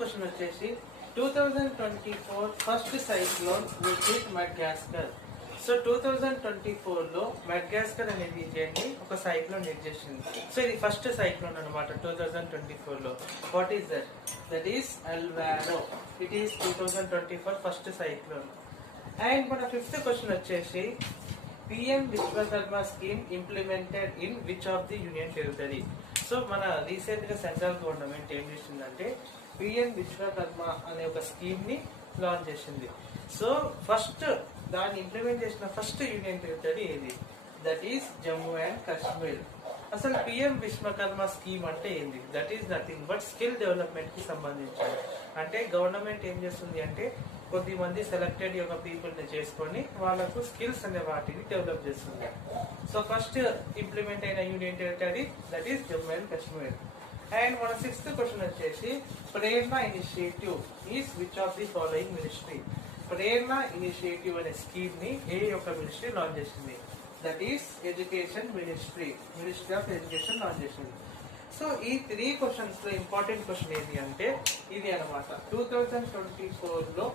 Question వచ్చేసి 2024 first cyclone which hit Madagascar. So 2024 లో Madagascar అనే రీజియన్ ని ఒక సైక్లోన్ హిట్ చేసింది. సో ఇది ఫస్ట్ సైక్లోన్ అన్నమాట 2024 లో. What is that? That is అల్వారో. It is 2024 first cyclone. And మన ఫిఫ్త్ క్వశ్చన్ వచ్చేసి PM Vishwakarma scheme implemented in which of the union territory. So మన రీసెంట్ గా సెంట్రల్ గవర్నమెంట్ ఏం చేసిందంటే పిఎం విశ్వకర్మ అనే ఒక స్కీమ్ ని లాంచ్ చేసింది. సో ఫస్ట్ దాన్ని ఇంప్లిమెంట్ చేసిన ఫస్ట్ యూనియన్ టెరిటరీ ఏది? That is Jammu and Kashmir. అసలు పిఎం విశ్వకర్మ స్కీమ్ అంటే ఏంది? That is nothing but skill development కి సంబంధించింది. అంటే గవర్నమెంట్ ఏం చేస్తుంది అంటే కొద్దిమంది సెలెక్టెడ్ యొక్క పీపుల్ ని చేసుకొని వాళ్ళకు స్కిల్స్ అనే వాటిని డెవలప్ చేస్తుంది. సో ఫస్ట్ ఇంప్లిమెంట్ అయిన union territory that is Jammu and Kashmir. And మన సిక్స్త్ క్వశ్చన్ వచ్చేసి Prerana initiative is which of the following ministry. Prerana initiative అనే స్కీమ్ ని ఏ యొక్క మినిస్ట్రీ లాంచ్ చేసింది? That is education ministry. Ministry of education launch చేసింది. సో ఈ 3 క్వశ్చన్స్ లో ఇంపార్టెంట్ క్వశ్చన్ ఏది అంటే ఇది అనమాట. 2024 లో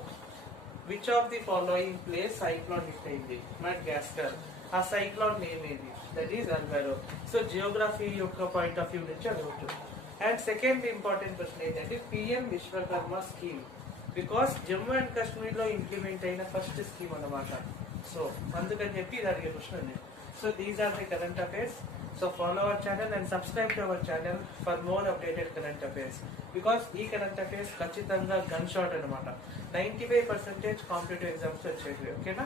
which of the following place cyclone hit అయింది? మడగాస్కర్. ఆ సైక్లోన్ నేమ్ ఏది? That is అల్వారో. సో జియోగ్రఫీ యొక్క పాయింట్ ఆఫ్ వ్యూ నుంచి అడగవచ్చు. అండ్ సెకండ్ ఇంపార్టెంట్ క్వశ్చన్ ఏంటంటే PM Vishwakarma scheme because Jammu and Kashmir లో ఇంప్లిమెంట్ అయిన ఫస్ట్ స్కీమ్ అన్నమాట. సో అందుకని చెప్పి ఇది అడిగే క్వశ్చన్ ఉంది. So these are the current affairs. So follow our channel and subscribe to our channel for more updated current affairs. Because ఈ current affairs ఖచ్చితంగా గన్ షాట్ అనమాట. 95% కాంపిటేటివ్ ఎగ్జామ్స్ వచ్చేవి. ఓకేనా?